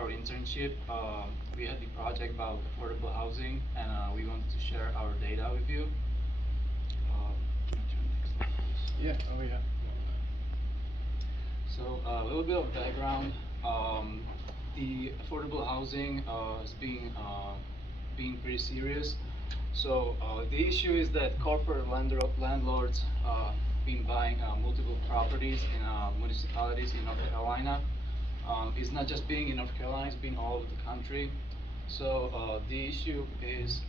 our internship, we had the project about affordable housing, and we wanted to share our data with you. Can I turn next slide, please? Yeah, oh yeah. So a little bit of background. The affordable housing is being pretty serious. So the issue is that corporate landlords been buying multiple properties in municipalities in North Carolina. It's not just being in North Carolina; it's been all over the country. So the issue is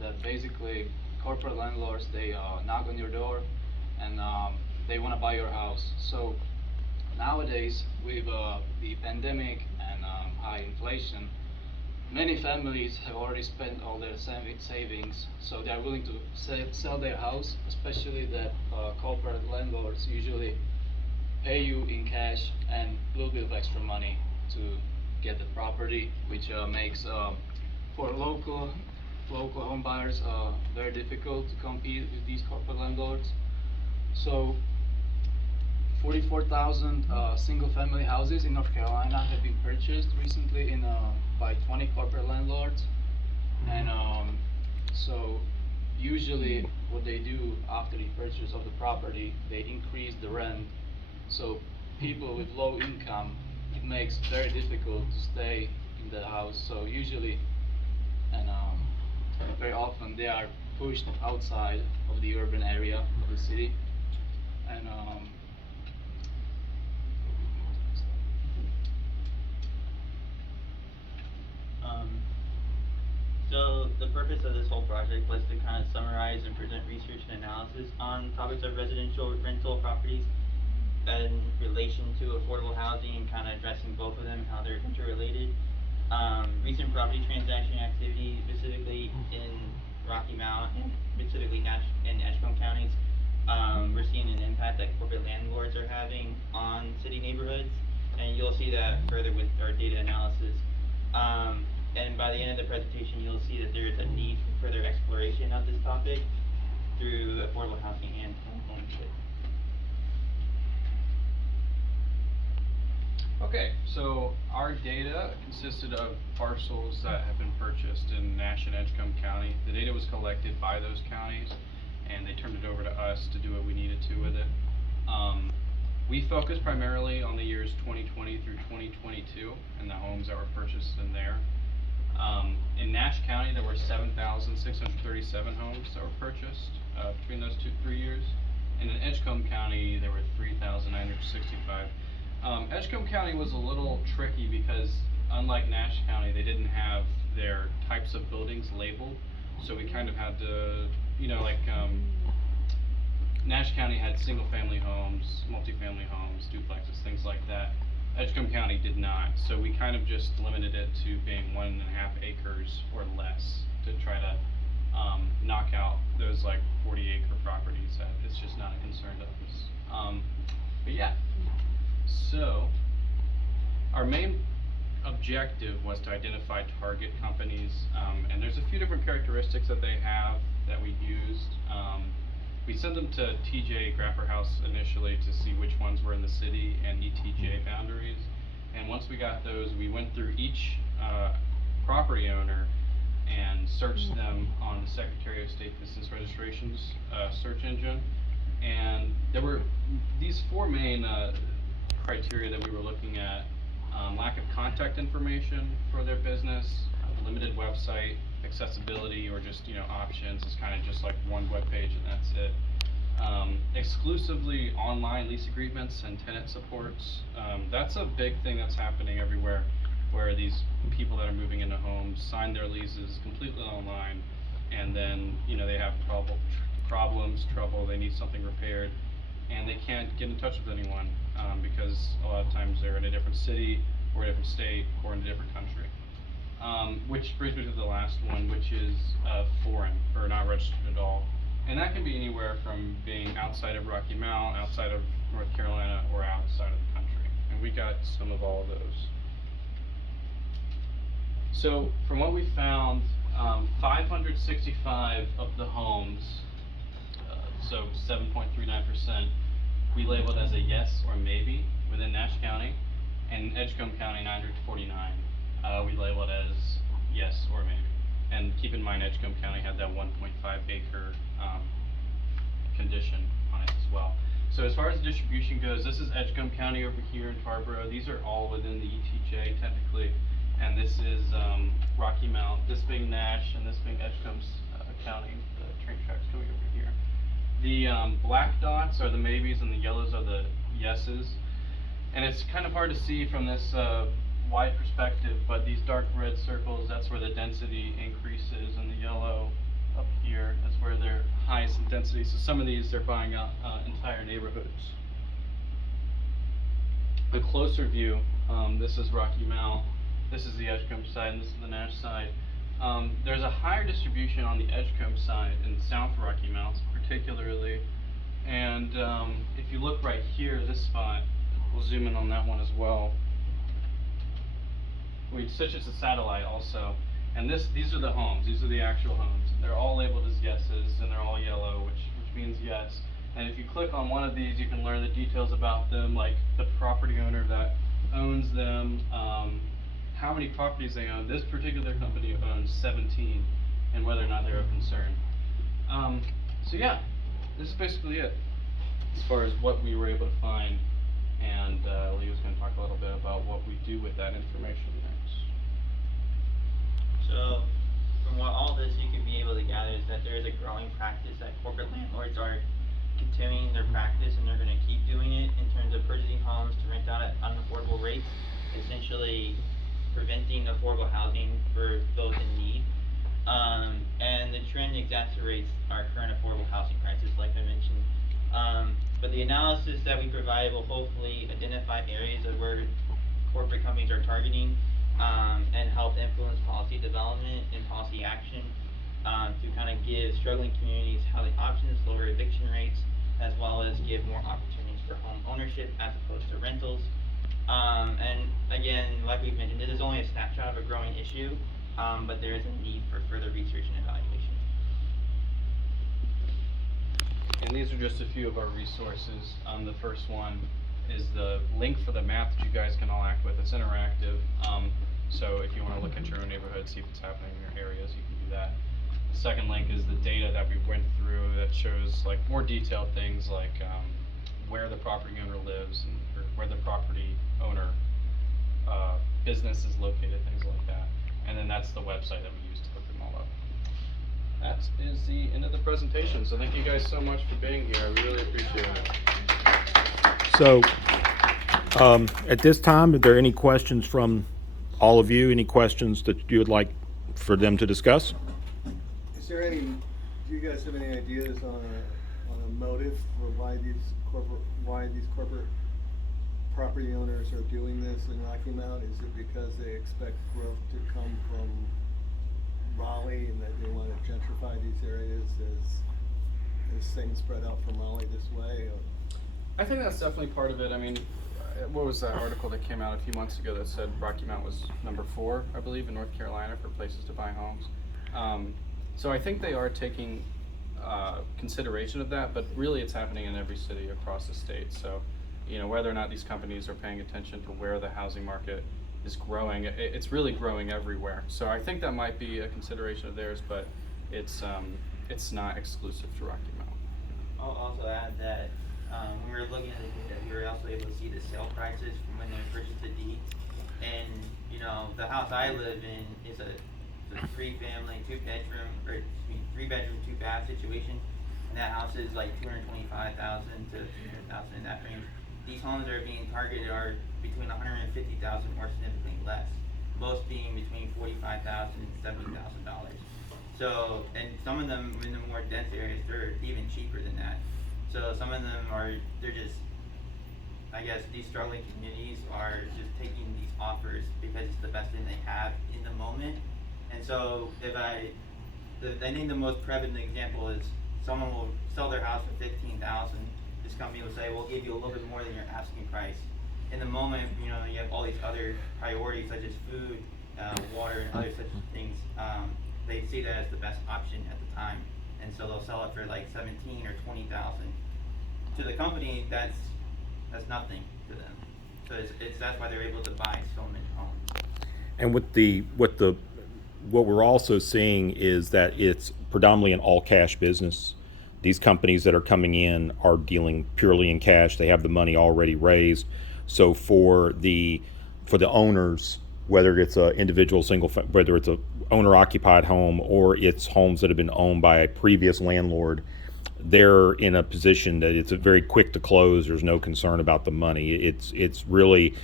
that basically corporate landlords they knock on your door and they want to buy your house. So nowadays, with the pandemic and high inflation, many families have already spent all their savings, so they are willing to sell their house, especially that corporate landlords usually pay you in cash and a little bit of extra money to get the property, which makes for local home buyers very difficult to compete with these corporate landlords. So 44,000 single-family houses in North Carolina have been purchased recently by 20 corporate landlords, and so usually what they do after the purchase of the property, they increase the rent. So people with low income, it makes it very difficult to stay in the house. So usually, and very often, they are pushed outside of the urban area of the city, and So the purpose of this whole project was to kind of summarize and present research and analysis on topics of residential rental properties in relation to affordable housing and kind of addressing both of them and how they're interrelated. Recent property transaction activity, specifically in Rocky Mount and specifically Nash and Edgecombe counties, we're seeing an impact that corporate landlords are having on city neighborhoods, and you'll see that further with our data analysis. And by the end of the presentation, you'll see that there is a need for further exploration of this topic through affordable housing and home ownership. Okay, so our data consisted of parcels that have been purchased in Nash and Edgecombe County. The data was collected by those counties, and they turned it over to us to do what we needed to with it. We focused primarily on the years 2020 through 2022 and the homes that were purchased in there. In Nash County, there were 7,637 homes that were purchased between those 3 years, and in Edgecombe County, there were 3,965. Edgecombe County was a little tricky because, unlike Nash County, they didn't have their types of buildings labeled, so we kind of had to, Nash County had single-family homes, multifamily homes, duplexes, things like that. Edgecombe County did not, so we kind of just limited it to being 1.5 acres or less to try to knock out those 40-acre properties that it's just not a concern to us. But yeah, so our main objective was to identify target companies, and there's a few different characteristics that they have that we used. We sent them to TJ Grapper House initially to see which ones were in the city and ETJ boundaries. And once we got those, we went through each property owner and searched them on the Secretary of State Business Registrations search engine. And there were these 4 main criteria that we were looking at: lack of contact information for their business, limited website, accessibility, or just options is kind of just like one web page and that's it. Exclusively online lease agreements and tenant supports. That's a big thing that's happening everywhere, where these people that are moving into homes sign their leases completely online, and then they have trouble, they need something repaired, and they can't get in touch with anyone because a lot of times they're in a different city or a different state or in a different country. Which brings me to the last one, which is foreign or not registered at all. And that can be anywhere from being outside of Rocky Mount, outside of North Carolina, or outside of the country. And we got some of all of those. So from what we found, 565 of the homes, so 7.39%, we labeled as a yes or maybe within Nash County, and Edgecombe County 949. we label it as yes or maybe. And keep in mind, Edgecombe County had that 1.5 acre condition on it as well. So as far as the distribution goes, this is Edgecombe County over here in Tarboro. These are all within the ETJ technically, and this is Rocky Mount, this being Nash, and this being Edgecombe County, the train tracks coming over here. The black dots are the maybes and the yellows are the yeses. And it's kind of hard to see from this wide perspective, but these dark red circles, that's where the density increases, and the yellow up here, that's where they're highest in density. So some of these, they're buying out entire neighborhoods. The closer view, this is Rocky Mount, this is the Edgecombe side, and this is the Nash side. There's a higher distribution on the Edgecombe side in South Rocky Mounts particularly. And if you look right here, this spot, we'll zoom in on that one as well. Such as a satellite also. And these are the homes, these are the actual homes. They're all labeled as yeses, and they're all yellow, which means yes. And if you click on one of these, you can learn the details about them, like the property owner that owns them, how many properties they own. This particular company owns 17, and whether or not they're of concern. So yeah, this is basically it as far as what we were able to find. And Leo's going to talk a little bit about what we do with that information next. So, from what all this you can be able to gather is that there is a growing practice that corporate landlords are continuing their practice, and they're going to keep doing it in terms of purchasing homes to rent out at unaffordable rates, essentially preventing affordable housing for those in need. And the trend exacerbates our current affordable housing crisis, like I mentioned. But the analysis that we provide will hopefully identify areas of where corporate companies are targeting, and help influence policy development and policy action, to kind of give struggling communities housing options, lower eviction rates, as well as give more opportunities for home ownership as opposed to rentals. And again, like we've mentioned, this is only a snapshot of a growing issue, but there is a need for further research and evaluation. And these are just a few of our resources. The first one is the link for the map that you guys can all act with. It's interactive. So if you want to look at your own neighborhood, see if it's happening in your areas, you can do that. The second link is the data that we went through that shows like more detailed things like where the property owner lives, and or where the property owner business is located, things like that. And then that's the website that we use to look them all up. That is the end of the presentation. So thank you guys so much for being here. I really appreciate it. So, at this time, are there any questions from all of you? Any questions that you would like for them to discuss? Is there any, do you guys have any ideas on a motive for why these corporate property owners are doing this in Rocky Mount? Is it because they expect growth to come from Raleigh and that they want to gentrify these areas as things spread out from Raleigh this way? Or? I think that's definitely part of it. I mean, what was that article that came out a few months ago that said Rocky Mount was number 4, I believe, in North Carolina for places to buy homes? So I think they are taking consideration of that, but really it's happening in every city across the state. So, you know, whether or not these companies are paying attention to where the housing market is growing, it's really growing everywhere. So I think that might be a consideration of theirs, but it's not exclusive to Rocky Mount. I'll also add that when we were looking at the data, we were also able to see the sale prices from when they purchased the deed. And, you know, the house I live in is a 3-family, 2-bedroom, or 3-bedroom, 2-bath situation. And that house is like $225,000 to $300,000 in that range. These homes that are being targeted are between $150,000 or significantly less, most being between $45,000 and $70,000. So, and some of them in the more dense areas, they're even cheaper than that. So some of them they're just, I guess these struggling communities are just taking these offers because it's the best thing they have in the moment. And so I think the most prevalent example is someone will sell their house for $15,000. This company will say, we'll give you a little bit more than your asking price. In the moment, you know, you have all these other priorities such as food, water, and other such things. They see that as the best option at the time, and so they'll sell it for like $17,000 or $20,000. To the company, that's nothing to them. So that's why they're able to buy so many homes. And what we're also seeing is that it's predominantly an all-cash business. These companies that are coming in are dealing purely in cash. They have the money already raised. So for the owners, whether it's a individual whether it's a owner-occupied home or it's homes that have been owned by a previous landlord, they're in a position that it's very quick to close. There's no concern about the money. It's really,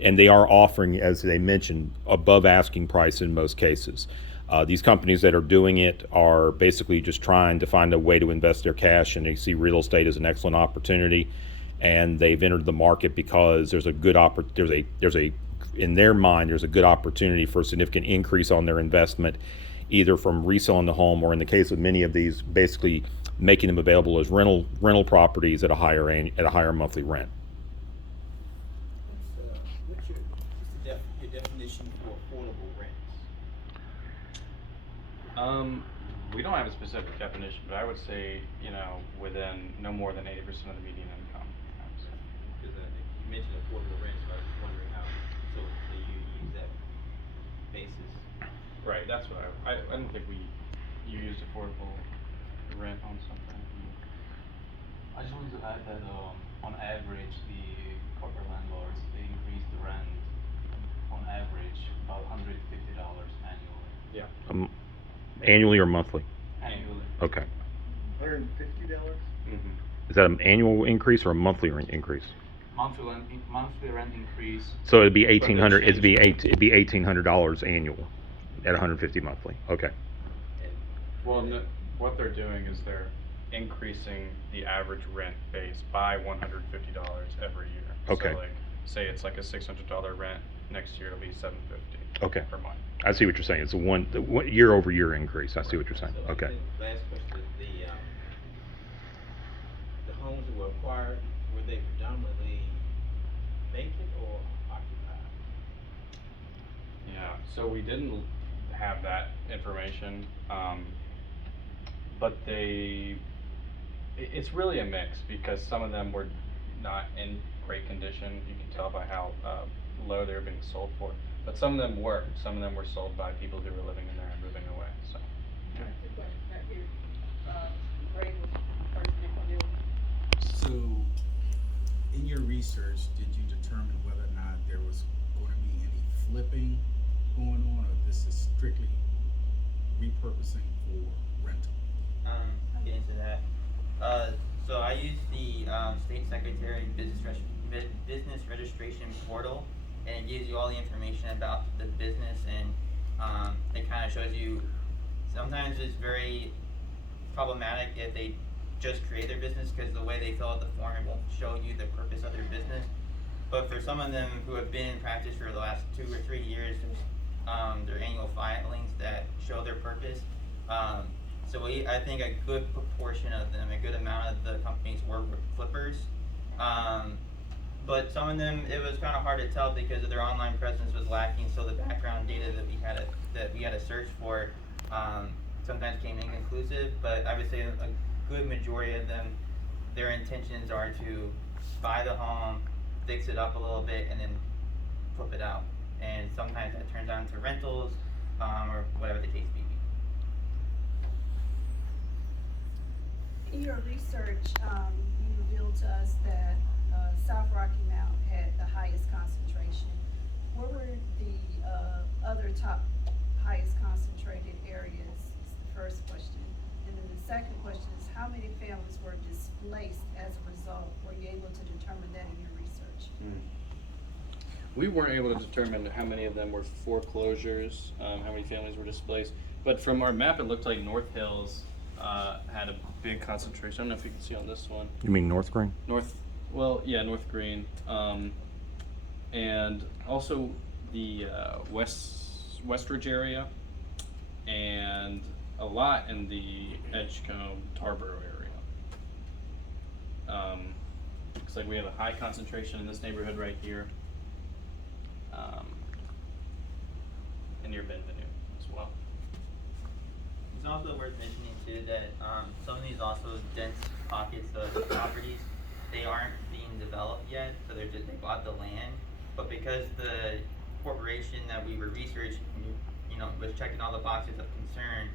and they are offering, as they mentioned, above asking price in most cases. These companies that are doing it are basically just trying to find a way to invest their cash, and they see real estate as an excellent opportunity, and they've entered the market because there's a good in their mind there's a good opportunity for a significant increase on their investment, either from reselling the home or, in the case of many of these, basically making them available as rental properties at a higher monthly rent. What's your definition for affordable rents? We don't have a specific definition, but I would say, within no more than 80% of the median income, I would say. Because you mentioned affordable rents, so I was just wondering how, so you use that basis. Right, that's what I don't think you used affordable rent on something. I just wanted to add that on average, the corporate landlords, they increase the rent on average about $150 annually. Yeah. Annually or monthly? Annually. Okay. $150? Mm-hmm. Is that an annual increase or a monthly rent increase? Monthly rent increase. So it'd be But they $1,800. It'd be changed it. $1,800 annual, at 150 monthly. Okay. Well, no, what they're doing is they're increasing the average rent base by $150 every year. Okay. So, like, say it's like a $600 rent, next year it'll be $750. Okay. Per month. I see what you're saying. It's a one year-over-year increase. I see what you're saying. So, Okay. I think last question, the homes that were acquired, were they predominantly vacant or occupied? Yeah, so we didn't have that information, but it's really a mix, because some of them were not in great condition. You can tell by how low they were being sold for, but some of them were. Some of them were sold by people who were living in there and moving away, so. So, in your research, did you determine whether or not there was going to be any flipping going on, or this is strictly repurposing for rental? I'll get into that. So I use the State Secretary Business Registration Portal, and it gives you all the information about the business, and it kind of shows you. Sometimes it's very problematic if they just create their business, because the way they fill out the form, it won't show you the purpose of their business. But for some of them who have been in practice for the last 2 or 3 years, there's their annual filings that show their purpose. So I think a good proportion of them, a good amount of the companies were flippers. But some of them, it was kind of hard to tell because of their online presence was lacking. So the background data that we had to search for sometimes came inconclusive. But I would say a good majority of them, their intentions are to buy the home, fix it up a little bit, and then flip it out. And sometimes that turns out into rentals, or whatever the case may be. In your research, you revealed to us that South Rocky Mount had the highest concentration. What were the other top highest concentrated areas? Is the first question. And then the second question is, how many families were displaced as a result? Were you able to determine that in your research? We weren't able to determine how many of them were foreclosures, how many families were displaced, but from our map, it looked like North Hills had a big concentration. I don't know if you can see on this one. You mean North Green? North Green, and also the Westridge area, and a lot in the Edgecombe Tarboro area. Looks like we have a high concentration in this neighborhood right here, and near Benvenue as well. It's also worth mentioning too that some of these also dense pockets of properties, they aren't being developed yet, so they bought the land, but because the corporate corporation that we were researching, you know, was checking all the boxes of concern,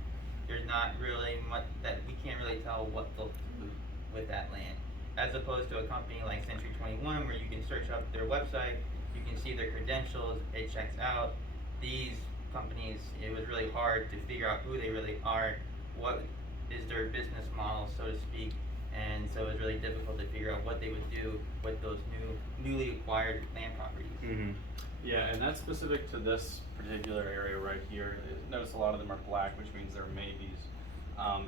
there's not really much that we can't really tell what they'll do with that land. As opposed to a company like Century 21 where you can search up their website, you can see their credentials, it checks out. These companies, it was really hard to figure out who they really are, what is their business model, so to speak, and so it was really difficult to figure out what they would do with those newly acquired land properties. Mm-hmm. Yeah, and that's specific to this particular area right here. Notice a lot of them are black, which means they're maybes.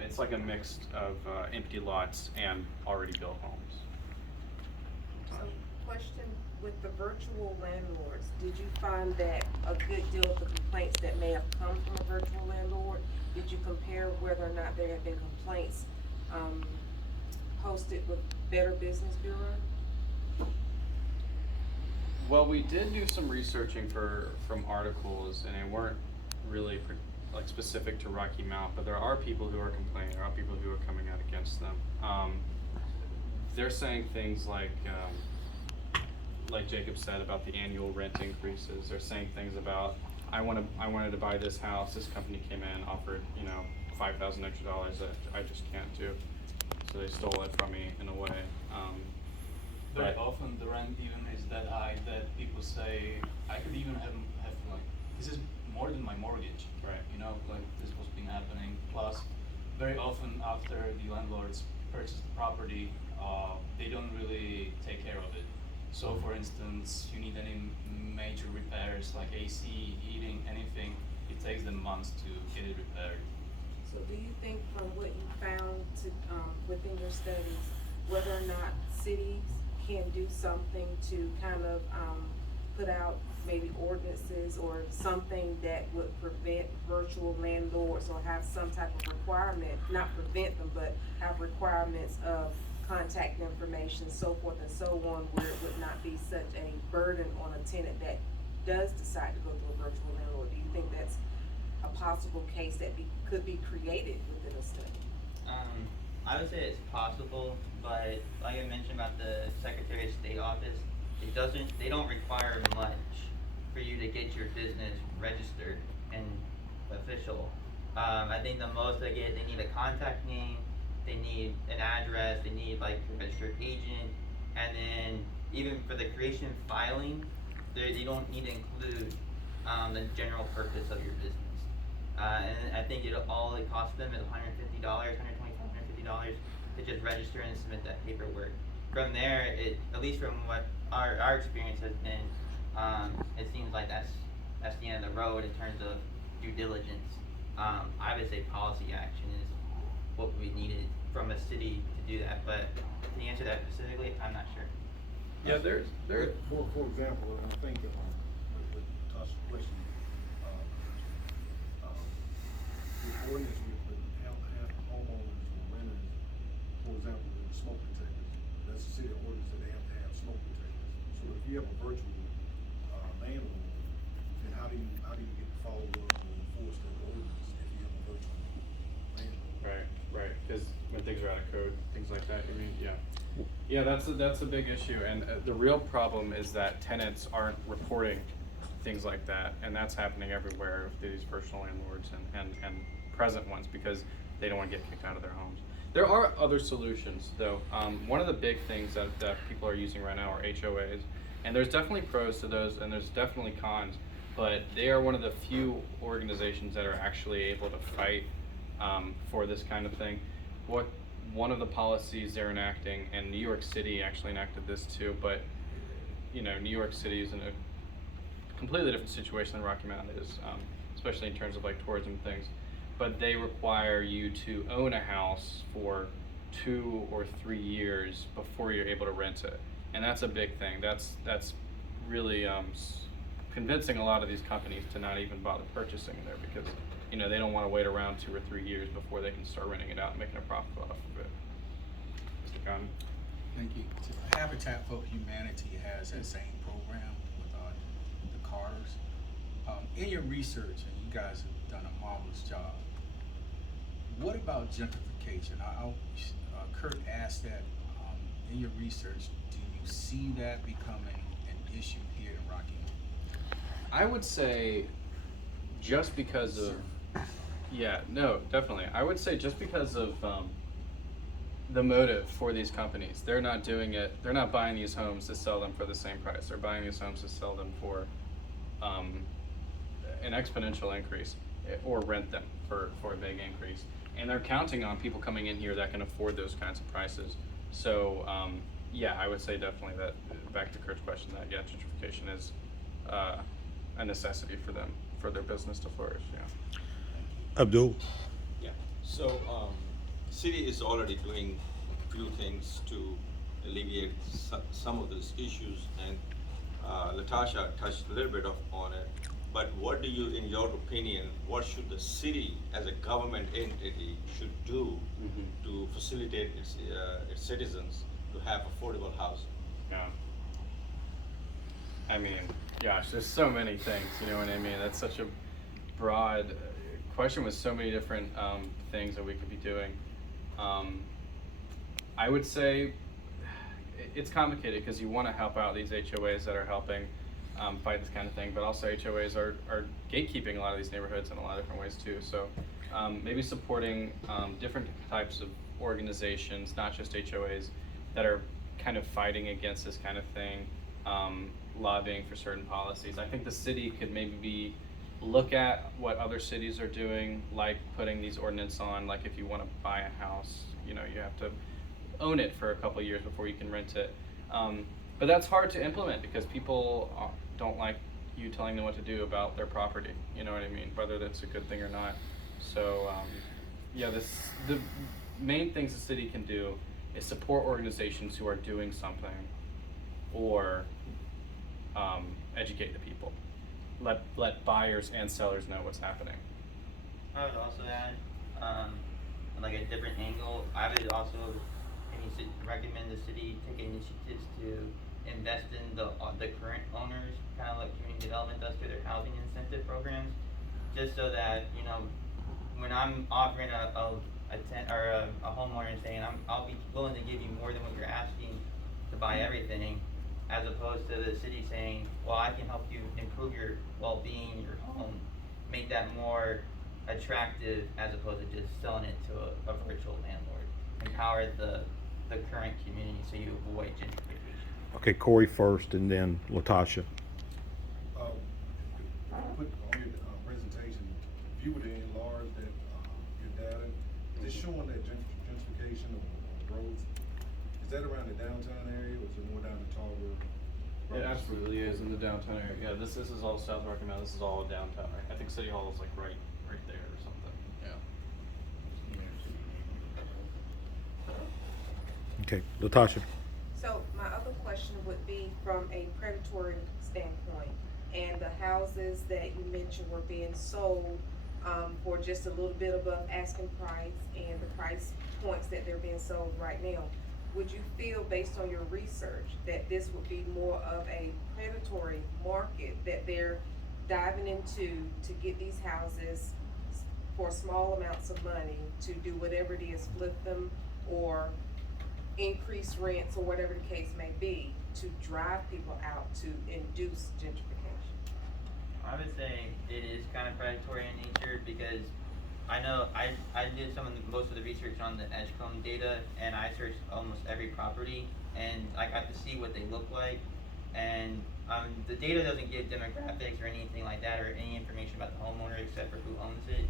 It's like a mix of empty lots and already built homes. So, question, with the virtual landlords, did you find that a good deal of the complaints that may have come from a virtual landlord, did you compare whether or not there have been complaints, posted with Better Business Bureau? Well, we did do some researching from articles, and they weren't really like specific to Rocky Mount, but there are people who are complaining. There are people who are coming out against them. They're saying things like Jakub said about the annual rent increases. They're saying things about I wanted to buy this house. This company came in, offered $5,000 extra that I just can't do. So they stole it from me in a way. Very But often the rent even is that high that people say, I could even have like, this is more than my mortgage. Right. You know, like this was been happening. Plus, very often after the landlords purchase the property, they don't really take care of it. So for instance, you need any major repairs like AC, heating, anything, it takes them months to get it repaired. So do you think from what you found to, within your studies, whether or not cities can do something to kind of, put out maybe ordinances or something that would prevent virtual landlords or have some type of requirement, not prevent them, but have requirements of contact information, so forth and so on, where it would not be such a burden on a tenant that does decide to go through a virtual landlord? Do you think that's a possible case that could be created within a study? I would say it's possible, but like I mentioned about the Secretary of State office, they don't require much for you to get your business registered and official. I think the most they need a contact name, they need an address, they need like a registered agent, and then even for the creation filing, they don't need to include the general purpose of your business. And I think it costs them is $150, $150 to just register and submit that paperwork. From there, at least from what our experience has been, it seems like that's the end of the road in terms of due diligence. I would say policy action is what we needed from a city to do that, but to answer that specifically, I'm not sure. yeah, there's For example, and I think with Tosh's question, the ordinance with have homeowners or renters, for example, with smoke detectors, that's a city ordinance that they have to have smoke detectors. So if you have a virtual landlord, then how do you get to follow up or enforce that ordinance if you have a virtual landlord? Right, because when things are out of code, things like that, you mean, yeah, that's a big issue, and the real problem is that tenants aren't reporting things like that, and that's happening everywhere with these virtual landlords and present ones, because they don't want to get kicked out of their homes. There are other solutions, though. One of the big things that people are using right now are HOAs, and there's definitely pros to those, and there's definitely cons, but they are one of the few organizations that are actually able to fight for this kind of thing. One of the policies they're enacting, and New York City actually enacted this too, but New York City is in a completely different situation than Rocky Mount is, especially in terms of like tourism things. But they require you to own a house for 2 or 3 years before you're able to rent it, and that's a big thing. That's really convincing a lot of these companies to not even bother purchasing there, because they don't want to wait around 2 or 3 years before they can start renting it out and making a profit off of it. Mr. Khan? Thank you. Habitat for Humanity has that same program with the Carters. In your research, and you guys have done a marvelous job, what about gentrification? Kurt asked that in your research, do you see that becoming an issue here in Rocky Mount? I would say just because of, yeah, no, definitely. I would say just because of the motive for these companies. They're not doing it, they're not buying these homes to sell them for the same price. They're buying these homes to sell them for an exponential increase or rent them for a big increase. And they're counting on people coming in here that can afford those kinds of prices. So, yeah, I would say definitely that, back to Kurt's question, that, yeah, gentrification is a necessity for them, for their business to flourish, yeah. Abdul? Yeah, so, city is already doing a few things to alleviate some of these issues, and Latasha touched a little bit on it. But what do you, in your opinion, what should the city as a government entity should do to facilitate its citizens to have affordable housing? Yeah. I mean, gosh, there's so many things, you know what I mean? That's such a broad question with so many different things that we could be doing. I would say it's complicated because you want to help out these HOAs that are helping fight this kind of thing, but also HOAs are gatekeeping a lot of these neighborhoods in a lot of different ways too. So maybe supporting different types of organizations, not just HOAs, that are kind of fighting against this kind of thing, lobbying for certain policies. I think the city could maybe look at what other cities are doing, like putting these ordinance on, like if you want to buy a house, you know, you have to own it for a couple of years before you can rent it. But that's hard to implement because people don't like you telling them what to do about their property, you know what I mean, whether that's a good thing or not. So yeah, the main things the city can do is support organizations who are doing something, or educate the people. Let buyers and sellers know what's happening. I would also add, like a different angle, I would also recommend the city take initiatives to invest in the current owners, kind of like community development does through their housing incentive programs, just so that, you know, when I'm offering a homeowner and saying I'll be willing to give you more than what you're asking to buy everything, as opposed to the city saying, well, I can help you improve your well-being in your home, make that more attractive as opposed to just selling it to a virtual landlord. Empower the current community so you avoid gentrification. Okay, Corey first and then Latasha. Put on your presentation, if you were to enlarge that, your data, is it showing that gentrification or growth? Is that around the downtown area, or is it more down the Tarver? It absolutely is in the downtown area. Yeah, this is all South Rocky Mountain. This is all downtown. Right? I think City Hall is like right there or something. Yeah. Okay, Latasha. So my other question would be from a predatory standpoint, and the houses that you mentioned were being sold for just a little bit above asking price and the price points that they're being sold right now. Would you feel, based on your research, that this would be more of a predatory market that they're diving into to get these houses for small amounts of money to do whatever it is, flip them or increase rents or whatever the case may be, to drive people out to induce gentrification? I would say it is kind of predatory in nature because I know I did most of the research on the Edgecombe data, and I searched almost every property, and I got to see what they look like. And the data doesn't give demographics or anything like that, or any information about the homeowner except for who owns it.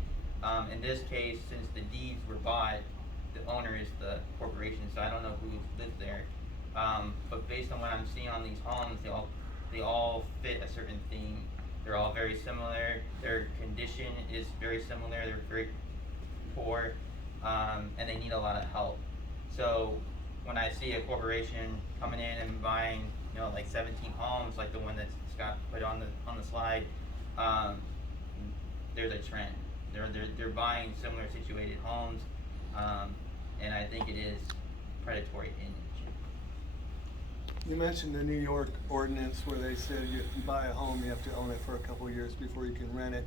In this case, since the deeds were bought, the owner is the corporation, so I don't know who lives there. But based on what I'm seeing on these homes, they all fit a certain theme. They're all very similar. Their condition is very similar. They're very poor, and they need a lot of help. So when I see a corporation coming in and buying, you know, like 17 homes, like the one that Scott put on the slide, there's a trend. They're buying similar situated homes, and I think it is predatory in nature. You mentioned the New York ordinance where they said if you buy a home, you have to own it for a couple of years before you can rent it.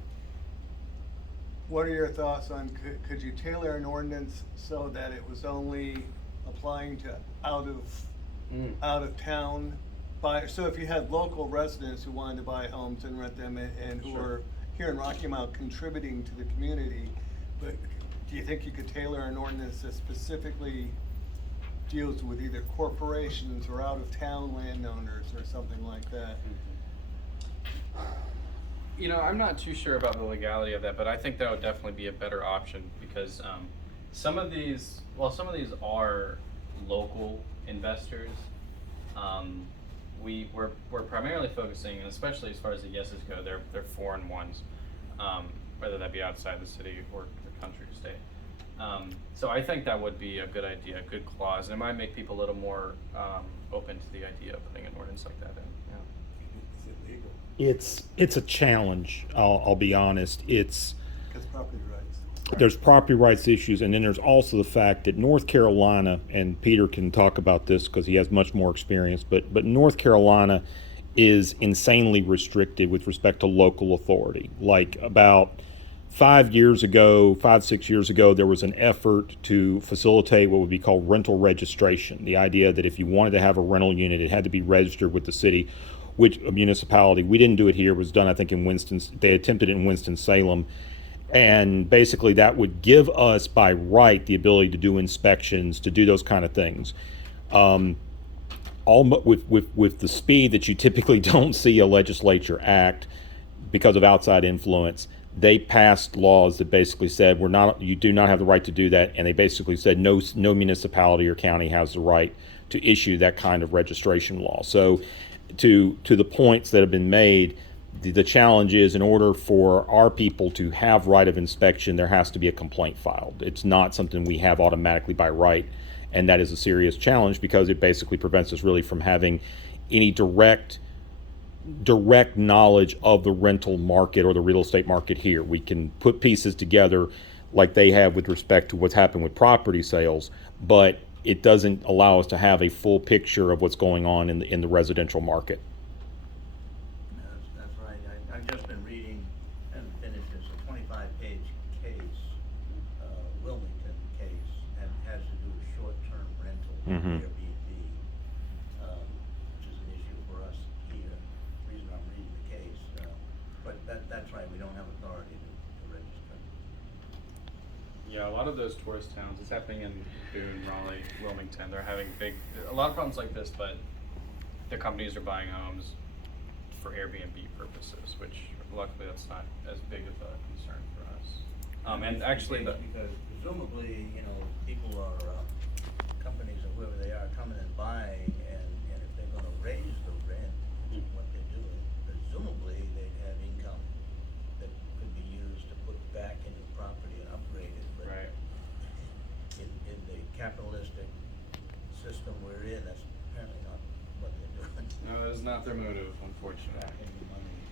What are your thoughts on, could you tailor an ordinance so that it was only applying to out of town so if you had local residents who wanted to buy homes and rent them and who Sure. are here in Rocky Mount contributing to the community, but do you think you could tailor an ordinance that specifically deals with either corporations or out-of-town landowners or something like that? You know, I'm not too sure about the legality of that, but I think that would definitely be a better option because some of these are local investors. We're primarily focusing, and especially as far as the yeses go, they're foreign ones, whether that be outside the city or the country or state. So I think that would be a good idea, a good clause, and it might make people a little more open to the idea of putting an ordinance like that in. Yeah. Is it legal? It's a challenge. I'll be honest. It's Because property rights. there's property rights issues, and then there's also the fact that North Carolina, and Peter can talk about this because he has much more experience, but North Carolina is insanely restricted with respect to local authority. Like about 6 years ago, there was an effort to facilitate what would be called rental registration. The idea that if you wanted to have a rental unit, it had to be registered with the city, which a municipality. We didn't do it here. It was done, I think, they attempted it in Winston-Salem. And basically that would give us by right the ability to do inspections, to do those kind of things. With the speed that you typically don't see a legislature act because of outside influence, they passed laws that basically said you do not have the right to do that, and they basically said no municipality or county has the right to issue that kind of registration law. So to the points that have been made, the challenge is in order for our people to have right of inspection, there has to be a complaint filed. It's not something we have automatically by right, and that is a serious challenge because it basically prevents us really from having any direct knowledge of the rental market or the real estate market here. We can put pieces together like they have with respect to what's happened with property sales, but it doesn't allow us to have a full picture of what's going on in the residential market. That's right. I've just been reading and finished this, a 25-page case, Wilmington case, and has to do with short-term rental, Mhm. Airbnb, which is an issue for us here. The reason I'm reading the case, but that's right. We don't have authority to register. Yeah, a lot of those tourist towns, it's happening in Boone, Raleigh, Wilmington, they're having a lot of problems like this, but the companies are buying homes for Airbnb purposes, which luckily that's not as big of a concern for us. And actually Because presumably, people are, companies or whoever they are, coming and buying, and if they're gonna raise the rent, which is what they're doing, presumably they'd have income that could be used to put back into the property and upgrade it, but Right. in the capitalistic system we're in, that's apparently not what they're doing. No, that is not their motive, unfortunately. Backing the money.